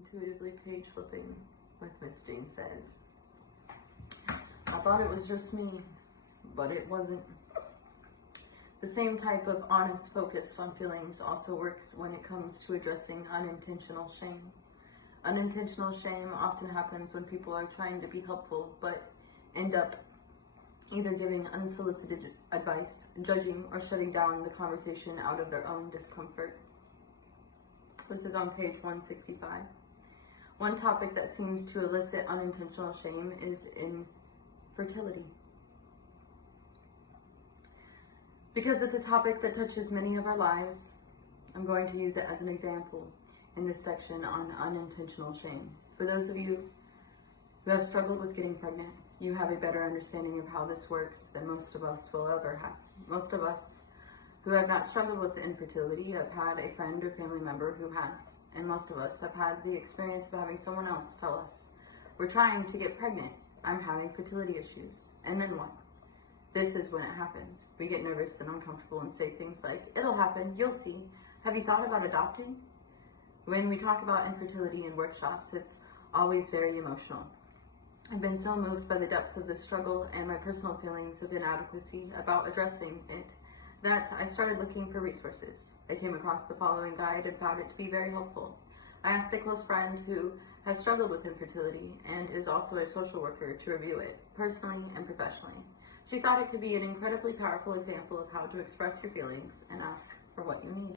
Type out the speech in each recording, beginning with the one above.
Intuitively page flipping with Miss Jane says, I thought it was just me, but it wasn't. The same type of honest focus on feelings also works when it comes to addressing unintentional shame. Unintentional shame often happens when people are trying to be helpful, but end up either giving unsolicited advice, judging, or shutting down the conversation out of their own discomfort. This is on page 165. One topic that seems to elicit unintentional shame is infertility. Because it's a topic that touches many of our lives, I'm going to use it as an example in this section on unintentional shame. For those of you who have struggled with getting pregnant, you have a better understanding of how this works than most of us will ever have. Most of us who have not struggled with infertility have had a friend or family member who has, and most of us have had the experience of having someone else tell us, we're trying to get pregnant, I'm having fertility issues, and then what? This is when it happens. We get nervous and uncomfortable and say things like, it'll happen, you'll see. Have you thought about adopting? When we talk about infertility in workshops, it's always very emotional. I've been so moved by the depth of the struggle and my personal feelings of inadequacy about addressing it that I started looking for resources. I came across the following guide and found it to be very helpful. I asked a close friend who has struggled with infertility and is also a social worker to review it, personally and professionally. She thought it could be an incredibly powerful example of how to express your feelings and ask for what you need.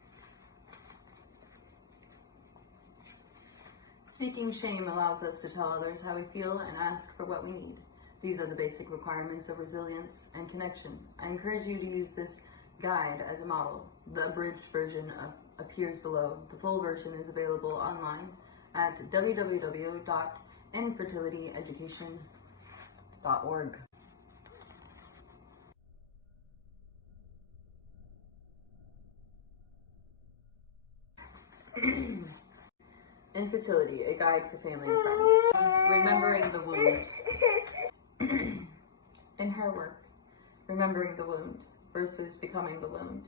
Speaking shame allows us to tell others how we feel and ask for what we need. These are the basic requirements of resilience and connection. I encourage you to use this guide as a model. The abridged version appears below. The full version is available online at www.infertilityeducation.org. Infertility, a guide for family and friends. Remembering the wound. In her work, Remembering the Wound versus Becoming the Wound,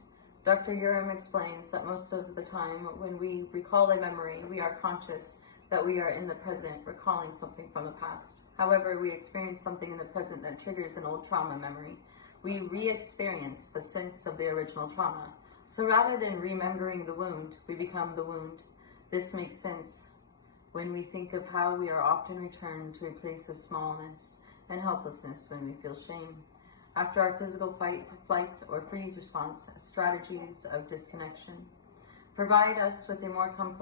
Dr. Urim explains that most of the time when we recall a memory, we are conscious that we are in the present recalling something from the past. However, we experience something in the present that triggers an old trauma memory. We re-experience the sense of the original trauma. So rather than remembering the wound, we become the wound. This makes sense when we think of how we are often returned to a place of smallness and helplessness when we feel shame. After our physical fight, flight, or freeze response, strategies of disconnection provide us with a more complex